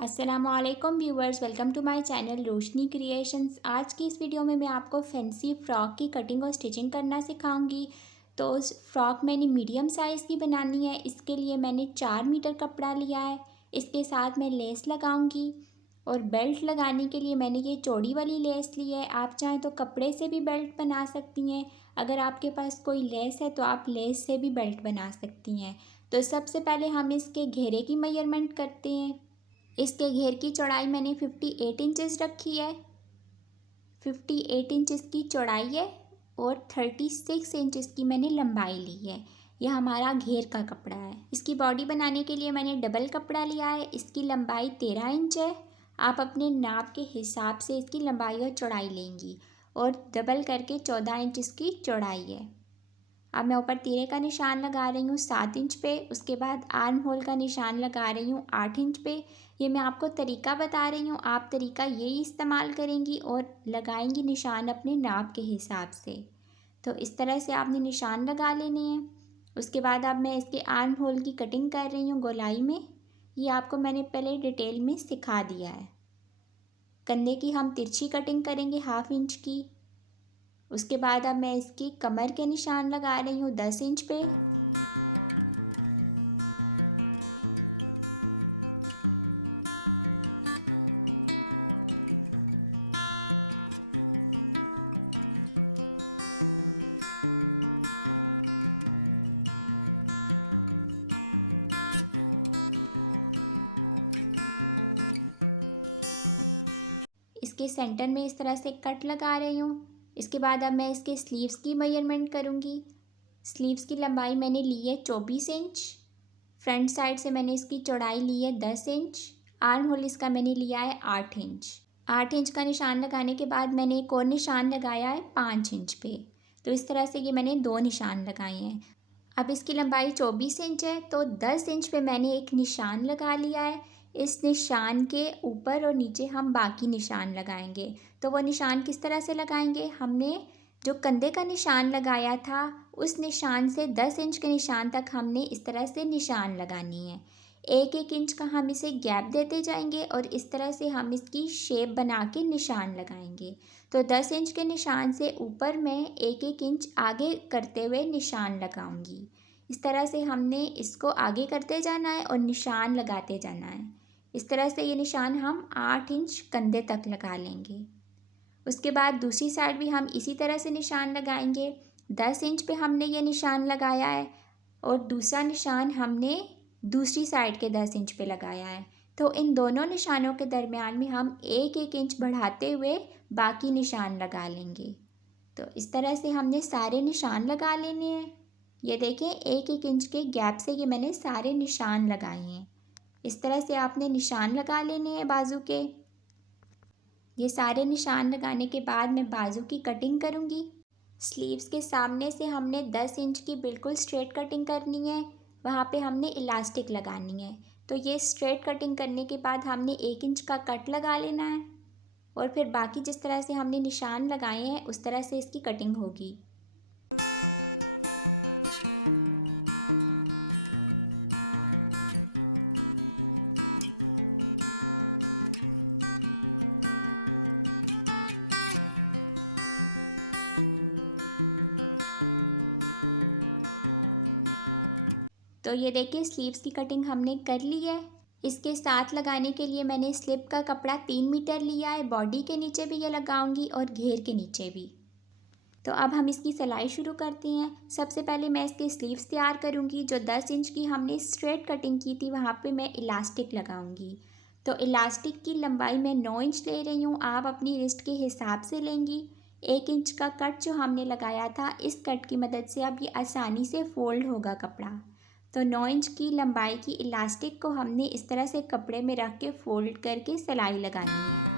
अस्सलामुअलैकुम viewers, welcome to my channel Roshni creations. आज की इस वीडियो में मैं आपको फैंसी फ़्रॉक की कटिंग और स्टिचिंग करना सिखाऊंगी। तो उस फ्रॉक मैंने मीडियम साइज़ की बनानी है। इसके लिए मैंने 4 मीटर कपड़ा लिया है। इसके साथ मैं लेस लगाऊंगी और बेल्ट लगाने के लिए मैंने ये चौड़ी वाली लेस ली है। आप चाहें तो कपड़े से भी बेल्ट बना सकती हैं। अगर आपके पास कोई लेस है तो आप लेस से भी बेल्ट बना सकती हैं। तो सबसे पहले हम इसके घेरे की मेजरमेंट करते हैं। इसके घेर की चौड़ाई मैंने 58 इंचेस रखी है। 58 इंचेस की चौड़ाई है और 36 इंचेस की मैंने लंबाई ली है। यह हमारा घेर का कपड़ा है। इसकी बॉडी बनाने के लिए मैंने डबल कपड़ा लिया है। इसकी लंबाई 13 इंच है। आप अपने नाप के हिसाब से इसकी लंबाई और चौड़ाई लेंगी और डबल करके 14 इंच इसकी चौड़ाई है। अब मैं ऊपर तीरे का निशान लगा रही हूँ 7 इंच पे। उसके बाद आर्म होल का निशान लगा रही हूँ 8 इंच पे। ये मैं आपको तरीका बता रही हूँ, आप तरीका यही इस्तेमाल करेंगी और लगाएंगी निशान अपने नाप के हिसाब से। तो इस तरह से आपने निशान लगा लेने हैं। उसके बाद अब मैं इसके आर्म होल की कटिंग कर रही हूँ गोलाई में। ये आपको मैंने पहले डिटेल में सिखा दिया है। कंधे की हम तिरछी कटिंग करेंगे 1/2 इंच की। उसके बाद अब मैं इसकी कमर के निशान लगा रही हूँ 10 इंच पे। इसके सेंटर में इस तरह से कट लगा रही हूँ। इसके बाद अब मैं इसके स्लीव्स की मेजरमेंट करूँगी। स्लीव्स की लंबाई मैंने ली है 24 इंच। फ्रंट साइड से मैंने इसकी चौड़ाई ली है 10 इंच। आर्म होल इसका मैंने लिया है 8 इंच। 8 इंच का निशान लगाने के बाद मैंने एक और निशान लगाया है 5 इंच पे। तो इस तरह से ये मैंने 2 निशान लगाए हैं। अब इसकी लंबाई 24 इंच है तो 10 इंच पे मैंने एक निशान लगा लिया है। इस निशान के ऊपर और नीचे हम बाकी निशान लगाएंगे। तो वो निशान किस तरह से लगाएंगे, हमने जो कंधे का निशान लगाया था उस निशान से 10 इंच के निशान तक हमने इस तरह से निशान लगानी है। एक एक इंच का हम इसे गैप देते जाएंगे और इस तरह से हम इसकी शेप बना के निशान लगाएंगे। तो 10 इंच के निशान से ऊपर मैं एक एक इंच आगे करते हुए निशान लगाऊंगी। इस तरह से हमने इसको आगे करते जाना है और निशान लगाते जाना है। इस तरह से ये निशान हम 8 इंच कंधे तक लगा लेंगे। उसके बाद दूसरी साइड भी हम इसी तरह से निशान लगाएंगे। 10 इंच पे हमने ये निशान लगाया है और दूसरा निशान हमने दूसरी साइड के 10 इंच पे लगाया है। तो इन दोनों निशानों के दरमियान में हम एक एक इंच बढ़ाते हुए बाकी निशान लगा लेंगे। तो इस तरह से हमने सारे निशान लगा लेने हैं। ये देखें, एक एक इंच के गैप से ये मैंने सारे निशान लगाए हैं। इस तरह से आपने निशान लगा लेने हैं बाजू के। ये सारे निशान लगाने के बाद मैं बाजू की कटिंग करूँगी। स्लीव्स के सामने से हमने 10 इंच की बिल्कुल स्ट्रेट कटिंग करनी है। वहाँ पे हमने इलास्टिक लगानी है। तो ये स्ट्रेट कटिंग करने के बाद हमने 1 इंच का कट लगा लेना है और फिर बाकी जिस तरह से हमने निशान लगाए हैं उस तरह से इसकी कटिंग होगी। तो ये देखिए, स्लीव्स की कटिंग हमने कर ली है। इसके साथ लगाने के लिए मैंने स्लिप का कपड़ा 3 मीटर लिया है। बॉडी के नीचे भी ये लगाऊंगी और घेर के नीचे भी। तो अब हम इसकी सिलाई शुरू करते हैं। सबसे पहले मैं इसके स्लीव्स तैयार करूंगी। जो 10 इंच की हमने स्ट्रेट कटिंग की थी वहाँ पे मैं इलास्टिक लगाऊंगी। तो इलास्टिक की लंबाई मैं 9 इंच ले रही हूँ। आप अपनी रिस्ट के हिसाब से लेंगी। 1 इंच का कट जो हमने लगाया था, इस कट की मदद से अब ये आसानी से फोल्ड होगा कपड़ा। तो 9 इंच की लंबाई की इलास्टिक को हमने इस तरह से कपड़े में रख के फोल्ड करके सिलाई लगानी है।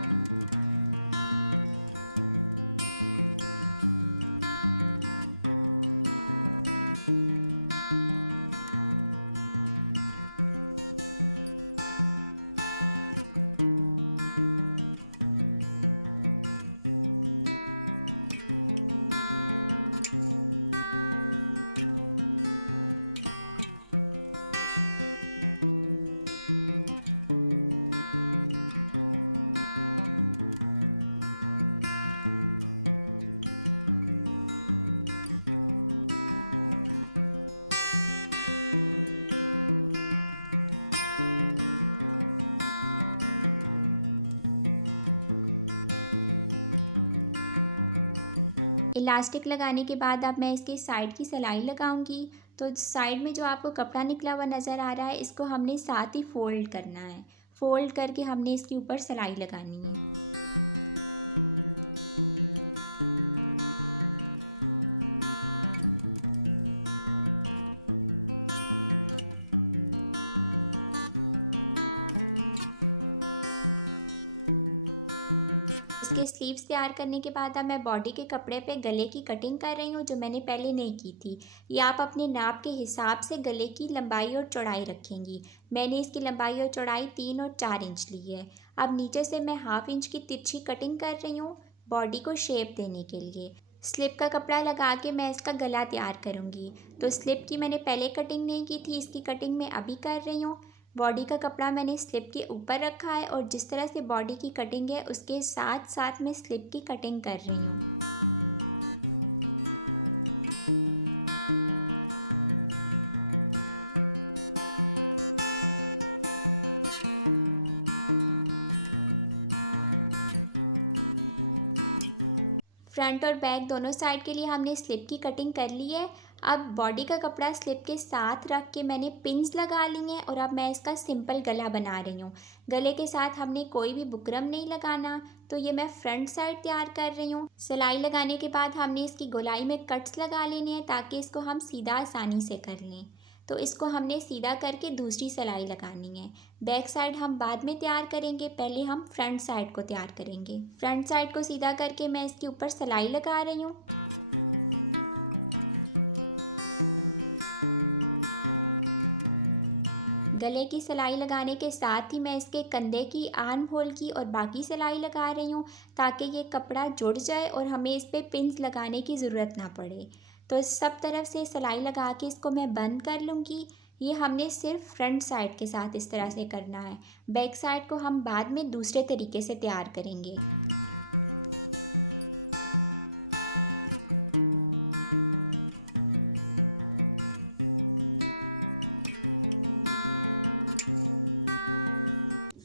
इलास्टिक लगाने के बाद अब मैं इसके साइड की सिलाई लगाऊंगी। तो साइड में जो आपको कपड़ा निकला हुआ नज़र आ रहा है, इसको हमने साथ ही फ़ोल्ड करना है। फ़ोल्ड करके हमने इसके ऊपर सिलाई लगानी है। इसके स्लीव्स तैयार करने के बाद अब मैं बॉडी के कपड़े पे गले की कटिंग कर रही हूँ, जो मैंने पहले नहीं की थी। ये आप अपने नाप के हिसाब से गले की लंबाई और चौड़ाई रखेंगी। मैंने इसकी लंबाई और चौड़ाई 3 और 4 इंच ली है। अब नीचे से मैं 1/2 इंच की तिरछी कटिंग कर रही हूँ बॉडी को शेप देने के लिए। स्लिप का कपड़ा लगा के मैं इसका गला तैयार करूँगी। तो स्लिप की मैंने पहले कटिंग नहीं की थी, इसकी कटिंग मैं अभी कर रही हूँ। बॉडी का कपड़ा मैंने स्लिप के ऊपर रखा है और जिस तरह से बॉडी की कटिंग है उसके साथ साथ मैं स्लिप की कटिंग कर रही हूँ। फ्रंट और बैक दोनों साइड के लिए हमने स्लिप की कटिंग कर ली है। अब बॉडी का कपड़ा स्लिप के साथ रख के मैंने पिन्स लगा ली हैं और अब मैं इसका सिंपल गला बना रही हूँ। गले के साथ हमने कोई भी बुकरम नहीं लगाना। तो ये मैं फ्रंट साइड तैयार कर रही हूँ। सिलाई लगाने के बाद हमने इसकी गोलाई में कट्स लगा लेने हैं ताकि इसको हम सीधा आसानी से कर लें। तो इसको हमने सीधा करके दूसरी सिलाई लगानी है। बैक साइड हम बाद में तैयार करेंगे, पहले हम फ्रंट साइड को तैयार करेंगे। फ्रंट साइड को सीधा करके मैं इसके ऊपर सिलाई लगा रही हूँ। गले की सिलाई लगाने के साथ ही मैं इसके कंधे की, आर्म होल की और बाकी सिलाई लगा रही हूँ ताकि ये कपड़ा जुड़ जाए और हमें इस पर पिन्स लगाने की ज़रूरत ना पड़े। तो सब तरफ से सिलाई लगा के इसको मैं बंद कर लूँगी। ये हमने सिर्फ फ्रंट साइड के साथ इस तरह से करना है। बैक साइड को हम बाद में दूसरे तरीके से तैयार करेंगे।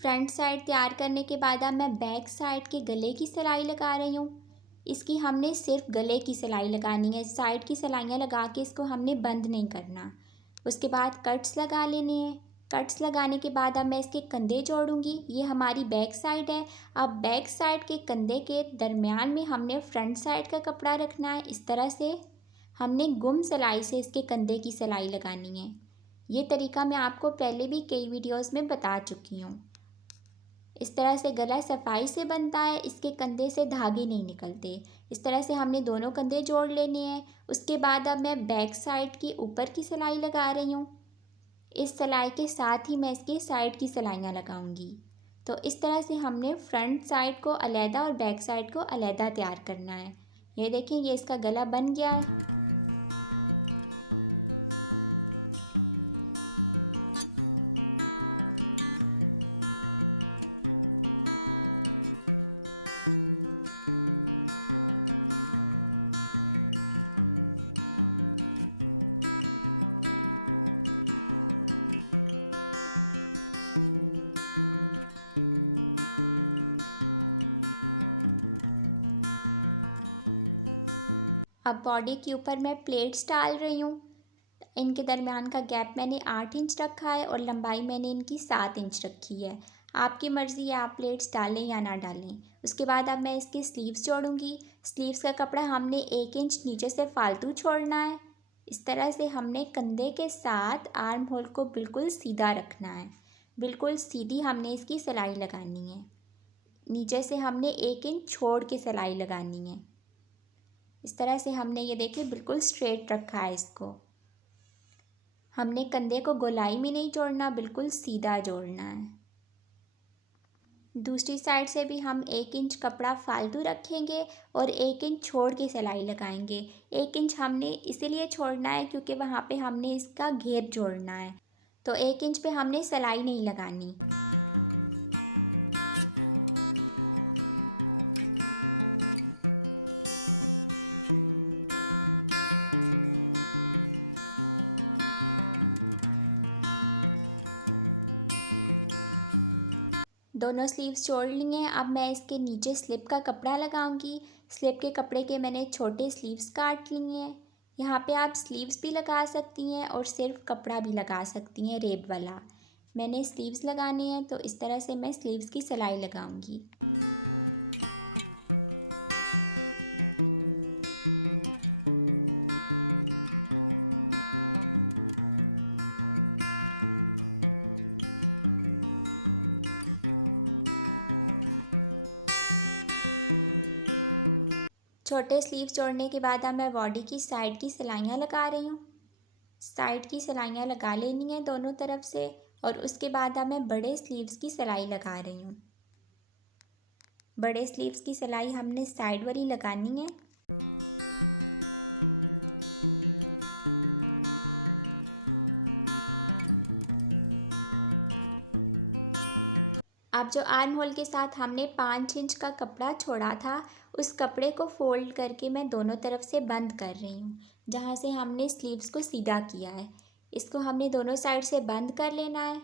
फ्रंट साइड तैयार करने के बाद अब मैं बैक साइड के गले की सिलाई लगा रही हूँ। इसकी हमने सिर्फ गले की सिलाई लगानी है, साइड की सिलाइयाँ लगा के इसको हमने बंद नहीं करना। उसके बाद कट्स लगा लेने हैं। कट्स लगाने के बाद अब मैं इसके कंधे जोड़ूंगी। ये हमारी बैक साइड है। अब बैक साइड के कंधे के दरमियान में हमने फ्रंट साइड का कपड़ा रखना है। इस तरह से हमने गुम सिलाई से इसके कंधे की सिलाई लगानी है। ये तरीका मैं आपको पहले भी कई वीडियोस में बता चुकी हूँ। इस तरह से गला सफाई से बनता है, इसके कंधे से धागे नहीं निकलते। इस तरह से हमने दोनों कंधे जोड़ लेने हैं। उसके बाद अब मैं बैक साइड की ऊपर की सिलाई लगा रही हूँ। इस सिलाई के साथ ही मैं इसकी साइड की सिलाइयाँ लगाऊंगी। तो इस तरह से हमने फ्रंट साइड को अलहदा और बैक साइड को अलहदा तैयार करना है। ये देखें, ये इसका गला बन गया है। अब बॉडी के ऊपर मैं प्लेट्स डाल रही हूँ। इनके दरमियान का गैप मैंने 8 इंच रखा है और लंबाई मैंने इनकी 7 इंच रखी है। आपकी मर्ज़ी है आप प्लेट्स डालें या ना डालें। उसके बाद अब मैं इसकी स्लीव्स जोड़ूंगी। स्लीव्स का कपड़ा हमने 1 इंच नीचे से फालतू छोड़ना है। इस तरह से हमने कंधे के साथ आर्म होल को बिल्कुल सीधा रखना है। बिल्कुल सीधी हमने इसकी सिलाई लगानी है। नीचे से हमने 1 इंच छोड़ के सिलाई लगानी है। इस तरह से हमने ये देखिए बिल्कुल स्ट्रेट रखा है इसको। हमने कंधे को गोलाई में नहीं जोड़ना, बिल्कुल सीधा जोड़ना है। दूसरी साइड से भी हम 1 इंच कपड़ा फालतू रखेंगे और 1 इंच छोड़ के सिलाई लगाएंगे। 1 इंच हमने इसीलिए छोड़ना है क्योंकि वहाँ पे हमने इसका घेर जोड़ना है। तो 1 इंच पे हमने सिलाई नहीं लगानी। दोनों स्लीव्स जोड़ लिए हैं। अब मैं इसके नीचे स्लिप का कपड़ा लगाऊंगी। स्लिप के कपड़े के मैंने छोटे स्लीव्स काट लिए हैं। यहाँ पे आप स्लीव्स भी लगा सकती हैं और सिर्फ कपड़ा भी लगा सकती हैं रेब वाला। मैंने स्लीव्स लगाने हैं तो इस तरह से मैं स्लीव्स की सिलाई लगाऊंगी। छोटे स्लीव्स जोड़ने के बाद अब मैं बॉडी की साइड की सिलाइयाँ लगा रही हूँ। साइड की सिलाइयाँ लगा लेनी है दोनों तरफ से और उसके बाद अब मैं बड़े स्लीव्स की सिलाई लगा रही हूँ। बड़े स्लीव्स की सिलाई हमने साइड वाली लगानी है। अब जो आर्म होल के साथ हमने 5 इंच का कपड़ा छोड़ा था, उस कपड़े को फोल्ड करके मैं दोनों तरफ से बंद कर रही हूँ। जहाँ से हमने स्लीव्स को सीधा किया है, इसको हमने दोनों साइड से बंद कर लेना है।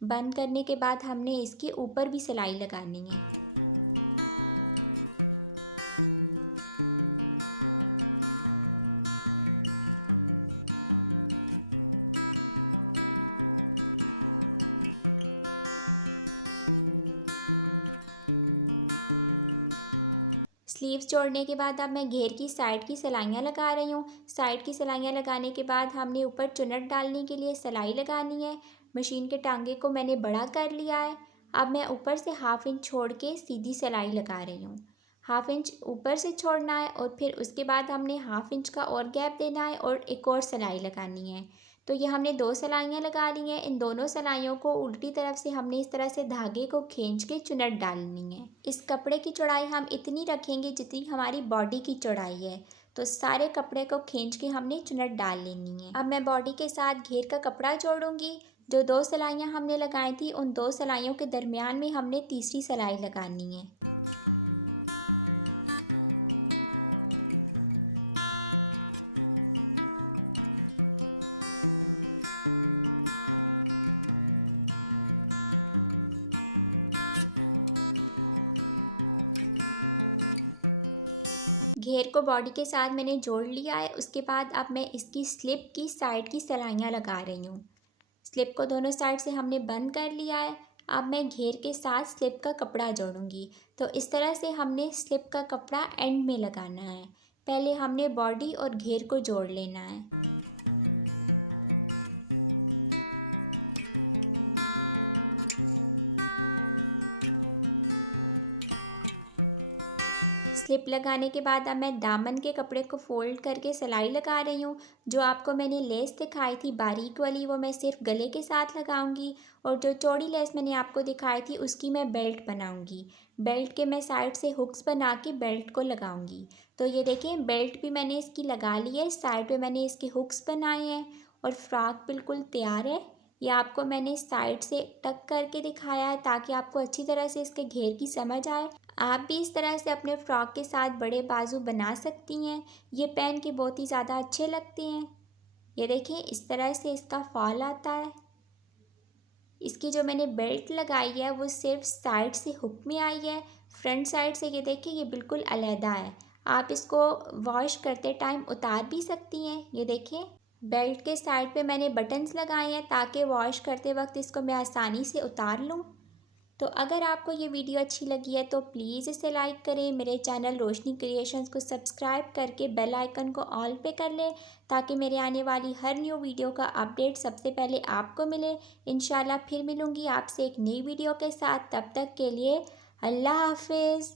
बंद करने के बाद हमने इसके ऊपर भी सिलाई लगानी है। स्लीव्स जोड़ने के बाद अब मैं घेर की साइड की सिलाइयाँ लगा रही हूँ। साइड की सिलाइयाँ लगाने के बाद हमने ऊपर चुन्नट डालने के लिए सिलाई लगानी है। मशीन के टांगे को मैंने बड़ा कर लिया है। अब मैं ऊपर से 1/2 इंच छोड़ के सीधी सिलाई लगा रही हूँ। 1/2 इंच ऊपर से छोड़ना है और फिर उसके बाद हमने 1/2 इंच का और गैप देना है और एक और सिलाई लगानी है। तो ये हमने 2 सिलाइयाँ लगा ली हैं। इन दोनों सिलाइयों को उल्टी तरफ से हमने इस तरह से धागे को खींच के चुन्नट डालनी है। इस कपड़े की चौड़ाई हम इतनी रखेंगे जितनी हमारी बॉडी की चौड़ाई है। तो सारे कपड़े को खींच के हमने चुन्नट डाल लेनी है। अब मैं बॉडी के साथ घेर का कपड़ा जोड़ूंगी। जो 2 सिलाइयाँ हमने लगाई थी, उन 2 सिलाइयों के दरमियान में हमने तीसरी सिलाई लगानी है। घेर को बॉडी के साथ मैंने जोड़ लिया है। उसके बाद अब मैं इसकी स्लिप की साइड की सिलाइयाँ लगा रही हूँ। स्लिप को दोनों साइड से हमने बंद कर लिया है। अब मैं घेर के साथ स्लिप का कपड़ा जोड़ूंगी। तो इस तरह से हमने स्लिप का कपड़ा एंड में लगाना है। पहले हमने बॉडी और घेर को जोड़ लेना है। स्लिप लगाने के बाद अब मैं दामन के कपड़े को फोल्ड करके सिलाई लगा रही हूँ। जो आपको मैंने लेस दिखाई थी बारीक वाली, वो मैं सिर्फ गले के साथ लगाऊंगी और जो चौड़ी लेस मैंने आपको दिखाई थी उसकी मैं बेल्ट बनाऊंगी। बेल्ट के मैं साइड से हुक्स बना के बेल्ट को लगाऊंगी। तो ये देखिए बेल्ट भी मैंने इसकी लगा ली है। साइड पे मैंने इसके हुक्स बनाए हैं और फ्रॉक बिल्कुल तैयार है। ये आपको मैंने साइड से टक करके दिखाया है ताकि आपको अच्छी तरह से इसके घेर की समझ आए। आप भी इस तरह से अपने फ्रॉक के साथ बड़े बाजू बना सकती हैं। ये पहन के बहुत ही ज़्यादा अच्छे लगते हैं। ये देखिए इस तरह से इसका फॉल आता है। इसकी जो मैंने बेल्ट लगाई है वो सिर्फ साइड से हुक में आई है। फ्रंट साइड से ये देखिए ये बिल्कुल अलहदा है। आप इसको वॉश करते टाइम उतार भी सकती हैं। ये देखिए बेल्ट के साइड पे मैंने बटन्स लगाए हैं ताकि वॉश करते वक्त इसको मैं आसानी से उतार लूँ। तो अगर आपको ये वीडियो अच्छी लगी है तो प्लीज़ इसे लाइक करें। मेरे चैनल रोशनी क्रिएशंस को सब्सक्राइब करके बेल आइकन को ऑल पे कर लें ताकि मेरे आने वाली हर न्यू वीडियो का अपडेट सबसे पहले आपको मिले। इंशाल्लाह फिर मिलूँगी आपसे एक नई वीडियो के साथ। तब तक के लिए अल्लाह हाफिज़।